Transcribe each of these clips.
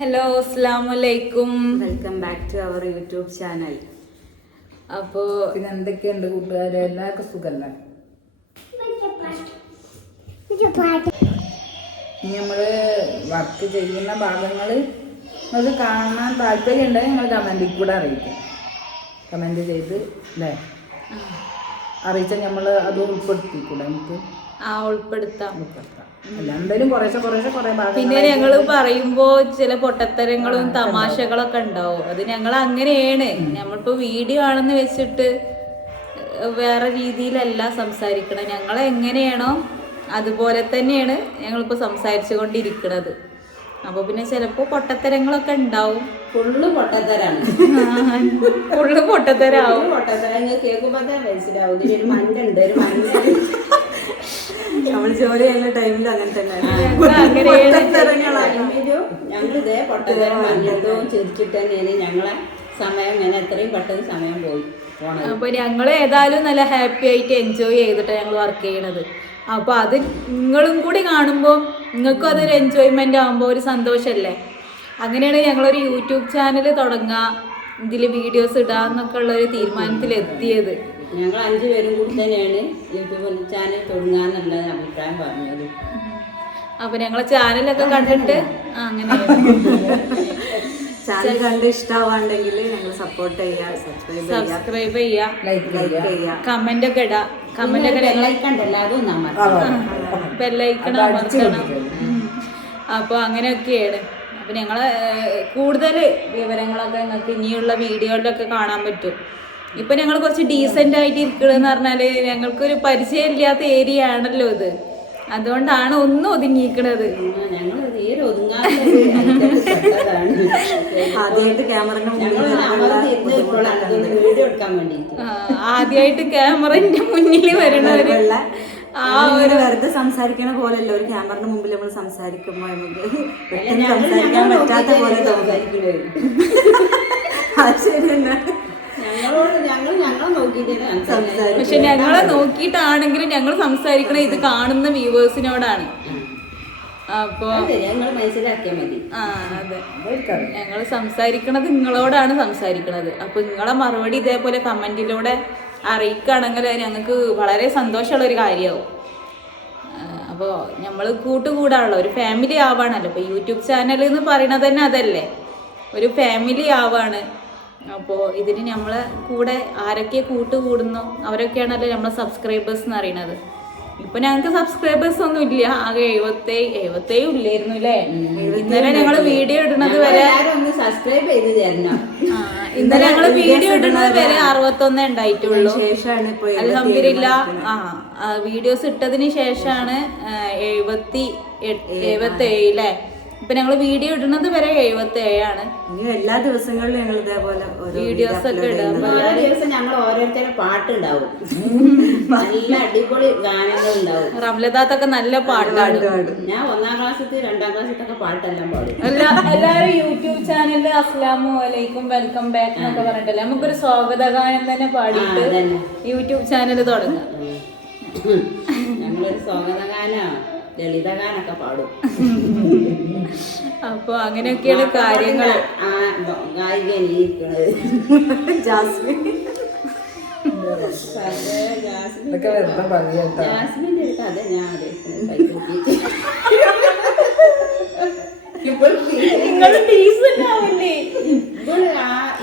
Hello അസ്സാം വലൈക്കും welcome back to our YouTube channel അപ്പോ പിന്നെ എന്തൊക്കെയുണ്ട് കൂട്ടുകാരെ? എല്ലാവർക്കും സുഖല്ലേ? നമ്മൾ നമ്മൾ വർക്ക് ചെയ്യുന്ന ഭാഗങ്ങൾ നിങ്ങൾക്ക് കാണാൻ താല്പര്യം ഉണ്ടെങ്കിൽ നിങ്ങൾ കമന്റിൽ കൂടെ അറിയിക്കാം. കമന്റ് ചെയ്ത് അല്ലേ അറിയിച്ചാൽ നമ്മൾ അത് ഉൾപ്പെടുത്തിക്കൂടെ നമുക്ക്? ആ ഉൾപ്പെടുത്താം. എന്തായാലും കുറേശ്ശെ കുറേശ്ശെ കുറേ പിന്നെ ഞങ്ങൾ പറയുമ്പോ ചില പൊട്ടത്തരങ്ങളും തമാശകളൊക്കെ ഉണ്ടാവും. അത് ഞങ്ങൾ അങ്ങനെയാണ്. ഞമ്മളിപ്പോ വീഡിയോ ആണെന്ന് വെച്ചിട്ട് വേറെ രീതിയിലല്ല സംസാരിക്കണം ഞങ്ങൾ എങ്ങനെയാണോ അതുപോലെ തന്നെയാണ് ഞങ്ങളിപ്പോ സംസാരിച്ചു കൊണ്ടിരിക്കുന്നത് അപ്പൊ പിന്നെ ചിലപ്പോ പൊട്ടത്തരങ്ങളൊക്കെ ഉണ്ടാവും. ഫുള്ള് പൊട്ടത്തരാണ്. ഫുള്ള് പൊട്ടത്തരാവും. പൊട്ടത്തരങ്ങൾ കേൾക്കുമ്പോ തന്നെ മനസ്സിലാവും. ഒരു മണ്ടുണ്ട് ഒരു മണ്ട നമ്മൾ ജോലി ചെയ്യുന്ന ടൈമിൽ അങ്ങനെ തന്നെ. ഞങ്ങൾ ഇതേ പൊട്ടത്തരം മഞ്ഞത്തും ചിരിച്ചിട്ട് തന്നെയാണ് ഞങ്ങളെ സമയം ഇങ്ങനെ എത്രയും പെട്ടെന്ന് സമയം പോയി അപ്പൊ ഞങ്ങൾ ഏതായാലും നല്ല ഹാപ്പി ആയിട്ട് എൻജോയ് ചെയ്തിട്ട് ഞങ്ങൾ വർക്ക് ചെയ്യണത്. അപ്പൊ അത് നിങ്ങളും കൂടി കാണുമ്പോൾ നിങ്ങൾക്കും അതൊരു എൻജോയ്മെന്റ് ആകുമ്പോൾ ഒരു സന്തോഷല്ലേ? അങ്ങനെയാണ് ഞങ്ങളൊരു യൂട്യൂബ് ചാനൽ തുടങ്ങുക ഇതിൽ വീഡിയോസ് ഇടാന്നൊക്കെ ഉള്ള ഒരു തീരുമാനത്തിൽ എത്തിയത് ഞങ്ങൾ അഞ്ചു പേരും കൂടി തന്നെയാണ് യൂട്യൂബ് ചാനൽ തുടങ്ങാന്നുള്ള അഭിപ്രായം പറഞ്ഞത്. അപ്പൊ ഞങ്ങളെ ചാനലൊക്കെ കണ്ടിട്ട്? അങ്ങനെ ചാനൽ കണ്ട് ഇഷ്ടാവാണ്ടെങ്കിൽ ഞങ്ങൾ സപ്പോർട്ട് ചെയ്യാം സബ്സ്ക്രൈബ് ചെയ്യാം സബ്സ്ക്രൈബ് ചെയ്യുക ലൈക്ക് ലൈക്ക് ചെയ്യുക കമന്റ് ഒക്കെ ഇടാം. കമന്റ് ഒക്കെ ബെല്ലൈക്കൺ അമർത്തണം. അപ്പൊ അങ്ങനെയൊക്കെയാണ്. അപ്പൊ ഞങ്ങൾ കൂടുതൽ വിവരങ്ങളൊക്കെ നിങ്ങൾക്ക് ഇനിയുള്ള വീഡിയോയിലൊക്കെ കാണാൻ പറ്റും. ഇപ്പം ഞങ്ങൾ കുറച്ച് ഡീസെന്റ് ആയിട്ട് ഇരിക്കണമെന്ന് പറഞ്ഞാൽ ഞങ്ങൾക്കൊരു പരിചയമില്ലാത്ത ഏരിയ ആണല്ലോ ഇത്. അതുകൊണ്ടാണ് ഒന്നും ഒതുങ്ങിയിരിക്കണത്. ആദ്യമായിട്ട് ക്യാമറന്റെ മുന്നിൽ വരണവര് ആ ഒരു വെറുതെ സംസാരിക്കണ പോലെയല്ല ഒരു ക്യാമറയുടെ മുമ്പിൽ നമ്മൾ സംസാരിക്കുമ്പോൾ നമുക്ക് പെട്ടെന്ന് സംസാരിക്കാൻ പറ്റാത്ത പോലെ നോക്കിയിട്ടല്ലേ തോന്നും. സംസാരിക്കുന്നത്. അത് ശരി ഞങ്ങളോട് ഞങ്ങൾ ഞങ്ങളെ നോക്കിയിട്ട് സംസാരിക്കുന്നത്. പക്ഷെ ഞങ്ങളെ നോക്കിയിട്ടാണെങ്കിലും ഞങ്ങൾ സംസാരിക്കണ ഇത് കാണുന്ന വ്യൂവേഴ്സിനോടാണ്. അപ്പോൾ ഞങ്ങൾ മനസ്സിലാക്കിയാൽ മതി. ആ അതെ. ഞങ്ങൾ സംസാരിക്കണത് നിങ്ങളോടാണ് സംസാരിക്കണത്. അപ്പൊ നിങ്ങളെ മറുപടി ഇതേപോലെ കമന്റിലൂടെ അറിയിക്കുകയാണെങ്കിൽ ഞങ്ങൾക്ക് വളരെ സന്തോഷമുള്ള ഒരു കാര്യമാവും അപ്പോൾ നമ്മൾ കൂട്ടുകൂടാനുള്ള ഒരു ഫാമിലി ആവാണല്ലോ. ഇപ്പോൾ യൂട്യൂബ് ചാനൽ എന്ന് പറയുന്നത് തന്നെ അതല്ലേ. ഒരു ഫാമിലി ആവാണ്. അപ്പോൾ ഇതിന് നമ്മളെ കൂടെ ആരൊക്കെ കൂട്ടുകൂടുന്നോ അവരൊക്കെയാണല്ലോ നമ്മളെ സബ്സ്ക്രൈബേഴ്സ് എന്ന് അറിയണത് ഇപ്പൊ ഞങ്ങൾക്ക് സബ്സ്ക്രൈബേഴ്സ് ഒന്നും ഇല്ല ആകെ എഴുപത്തേ എഴുപത്തേ ഇല്ലായിരുന്നു അല്ലേ ഇന്നലെ ഞങ്ങൾ വീഡിയോ ഇടുന്നത് വരെ ഒന്ന് സബ്സ്ക്രൈബ് ചെയ്ത് തരണം. ഇന്നലെ ഞങ്ങൾ വീഡിയോ ഇടുന്നത് വരെ അറുപത്തൊന്നേ ഉണ്ടായിട്ടുള്ളൂ. അലഹമില്ല ആ വീഡിയോസ് ഇട്ടതിന് ശേഷമാണ് എഴുപത്തി എഴുപത്തി ഏഴ് അല്ലേ ഇപ്പൊ ഞങ്ങൾ വീഡിയോ ഇടുന്നത് വരെ എഴുപത്തി ഏഴാണ് ഇനി എല്ലാ ദിവസങ്ങളിലും ഞങ്ങൾ ഇതേപോലെ വീഡിയോസ് ഒക്കെ ഓരോ ദിവസം ഞങ്ങൾ ഓരോരുത്തരുടെ പാട്ടുണ്ടാവും. നല്ല അടിപൊളി ഗാനങ്ങൾ ഉണ്ടാവും റംലദാത്തൊക്കെ നല്ല പാട്ടാണ്. ഞാൻ ഒന്നാം ക്ലാസ്സിൽ രണ്ടാം ക്ലാസ്സിലൊക്കെ പാട്ടെല്ലാം പാടും. എല്ലാവരും എല്ലാരും യൂട്യൂബ് ചാനലിൽ അസ്ലാമു അലൈക്കും വെൽക്കം ബാക്ക് എന്നൊക്കെ പറഞ്ഞിട്ടല്ലേ? നമുക്കൊരു സ്വാഗത ഗാനം തന്നെ പാടിയിട്ട്. യൂട്യൂബ് ചാനൽ തുടങ്ങാം. ഞങ്ങളൊരു സ്വാഗതഗാന. ലളിതഗാനൊക്കെ പാടും. അപ്പൊ അങ്ങനെയൊക്കെയാണ് കാര്യങ്ങൾ ഗായിക ജാസ്മിൻ. ഞാൻ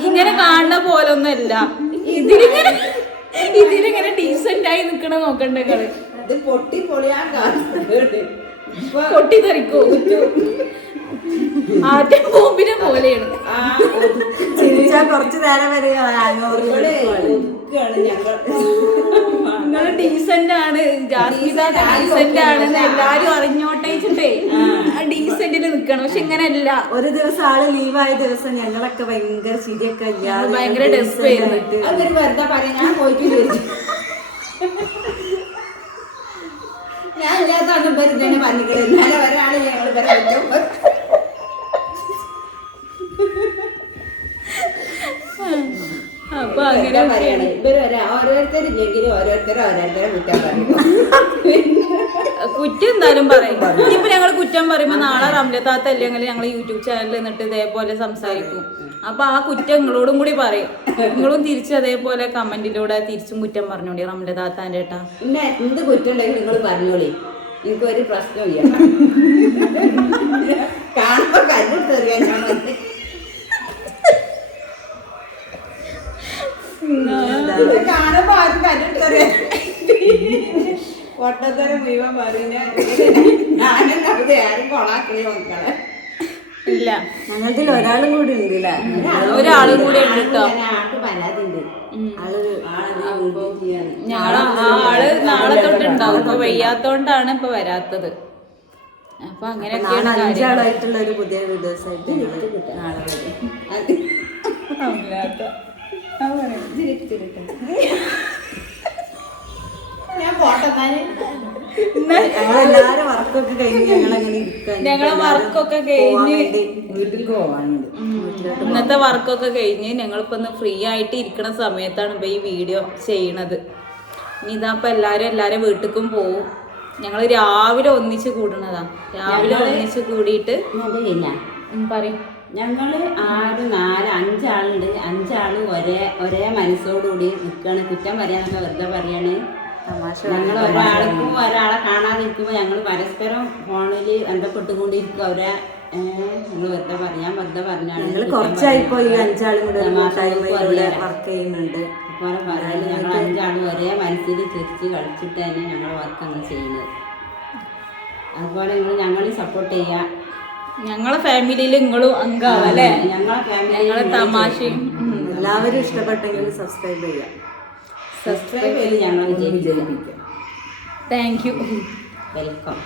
ഇങ്ങനെ കാണുന്ന പോലൊന്നല്ല ഇതിലിങ്ങനെ ഇതിലിങ്ങനെ ഡീസന്റ് ആയി നിക്കണ നോക്കണ്ടേ നിങ്ങൾ? ഇത് പൊട്ടി പൊളിയാൻ കാണുന്നുണ്ട് പൊട്ടിത്തെറിക്കോ ആറ്റം ബോംബിനെ പോലെയാണ്. ചിരിച്ചാൽ കുറച്ച് നേരം വരെ നിങ്ങൾ ഡീസന്റ് ആണ്. ജാസ്മിത ഡീസന്റ് ആണ്. എല്ലാരും അറിഞ്ഞോട്ടെ വെച്ചിട്ടേ ഡീസന്റിൽ നിക്കണം. പക്ഷെ ഇങ്ങനെയല്ല. ഒരു ദിവസം ആൾ ലീവായ ദിവസം ഞങ്ങളൊക്കെ ഭയങ്കര ചിരിയൊക്കെ ഭയങ്കര അതൊരു വെറുതെ പറയാൻ ഞാൻ പോയിട്ട് ഞാൻ ഇല്ലാത്ത അന്ന് ഇവർ തന്നെ പറഞ്ഞിട്ട് ഇന്നലെ ഒരാളെ ഞങ്ങൾ പറയും. അപ്പൊ അങ്ങനെ കുറ്റം ഇവരൊരാ ഓരോരുത്തരില്ലെങ്കിലും ഓരോരുത്തരും ഓരോരുത്തരെ കുറ്റം പറയും കുറ്റം എന്തായാലും പറയും. ഇനിയിപ്പോ ഞങ്ങൾ കുറ്റം പറയുമ്പോ നാളെ റംലത്താത്ത അല്ലെങ്കിൽ ഞങ്ങൾ യൂട്യൂബ് ചാനലിൽ നിന്നിട്ട് ഇതേപോലെ സംസാരിക്കും. അപ്പൊ ആ കുറ്റം നിങ്ങളോടും കൂടി പറയും. നിങ്ങളും തിരിച്ച് അതേപോലെ കമന്റിലൂടെ തിരിച്ചും കുറ്റം പറഞ്ഞോളി റംലത്താത്താന്റെ ഏട്ടാ. പിന്നെ എന്ത് കുറ്റുണ്ടെങ്കിലും നിങ്ങൾ പറഞ്ഞോളി. എനിക്കൊരു പ്രശ്നമില്ല പൊട്ടത്തരം മുഴുവൻ പറയുന്നത് ഞാനും കവിത ആരും കൊളാക്കളി നോക്കണേ ഇല്ല. ഞങ്ങളിൽ ഒരാളും കൂടി ഉണ്ട് ഒരാളും കൂടി ഉണ്ട് കേട്ടോ. ആൾ നാളെ തൊട്ടുണ്ടാവും ഇപ്പൊ വയ്യാത്തോണ്ടാണ് ഇപ്പൊ വരാത്തത്. അപ്പൊ അങ്ങനെയൊക്കെയാണ് അഞ്ചാളായിട്ടുള്ള ഒരു പുതിയ വീഡിയോസ് ആയിട്ട് നാളെ വരും. വർക്കൊക്കെ കഴിഞ്ഞ് ഞങ്ങളങ്ങനെ ഇരിക്കാൻ ഞങ്ങളെ വർക്കൊക്കെ കഴിഞ്ഞ് വീട്ടിൽ പോവാനുണ്ട്. ഇന്നത്തെ വർക്കൊക്കെ കഴിഞ്ഞ് ഞങ്ങളിപ്പോ ഒന്ന് ഫ്രീ ആയിട്ട് ഇരിക്കണ സമയത്താണ് ഇപ്പൊ ഈ വീഡിയോ ചെയ്യണത്. ഇനി ഇതാ എല്ലാരും എല്ലാരും വീട്ടിലേക്കും പോവും. ഞങ്ങൾ രാവിലെ ഒന്നിച്ച് കൂടണതാ. രാവിലെ ഒന്നിച്ച് കൂടിയിട്ട് പറയും. ഞങ്ങൾ ആറ് നാല് അഞ്ചാളുണ്ട്. അഞ്ചാൾ ഒരേ ഒരേ മനസ്സോടുകൂടി നിൽക്കുകയാണ് കുറ്റം പറയാനൊക്കെ വെറുതെ പറയാണ്. ഞങ്ങൾ ഒരാൾക്കും ഒരാളെ കാണാതിരിക്കുമ്പോൾ ഞങ്ങൾ പരസ്പരം ഫോണിൽ ബന്ധപ്പെട്ടുകൊണ്ടിരിക്കും. അവരെ ഞങ്ങൾ വെറുതെ പറയാൻ വെറുതെ പറഞ്ഞാണ് കുറ്റം കുറച്ചായിപ്പോ ഈ. അഞ്ചാളും കൂടെ. വർക്ക് ചെയ്യുന്നുണ്ട്. പറയാൻ ഞങ്ങൾ അഞ്ചാളും ഒരേ മനസ്സിൽ ചിരിച്ച് കളിച്ചിട്ട് തന്നെ ഞങ്ങൾ വർക്ക് അങ്ങ് ചെയ്യുന്നത്. അതുപോലെ നിങ്ങൾ ഞങ്ങളെ സപ്പോർട്ട് ചെയ്യുക ഞങ്ങളെ ഫാമിലിയിൽ നിങ്ങളും അംഗമാവല്ലേ അല്ലേ? ഞങ്ങളെ ഫാമിലി ഞങ്ങളെ തമാശയും എല്ലാവരും ഇഷ്ടപ്പെട്ടെങ്കിൽ സബ്സ്ക്രൈബ് ചെയ്യാം. സബ്സ്ക്രൈബ് ചെയ്ത് ഞങ്ങൾ വിജയിപ്പിക്കാം. Thank you welcome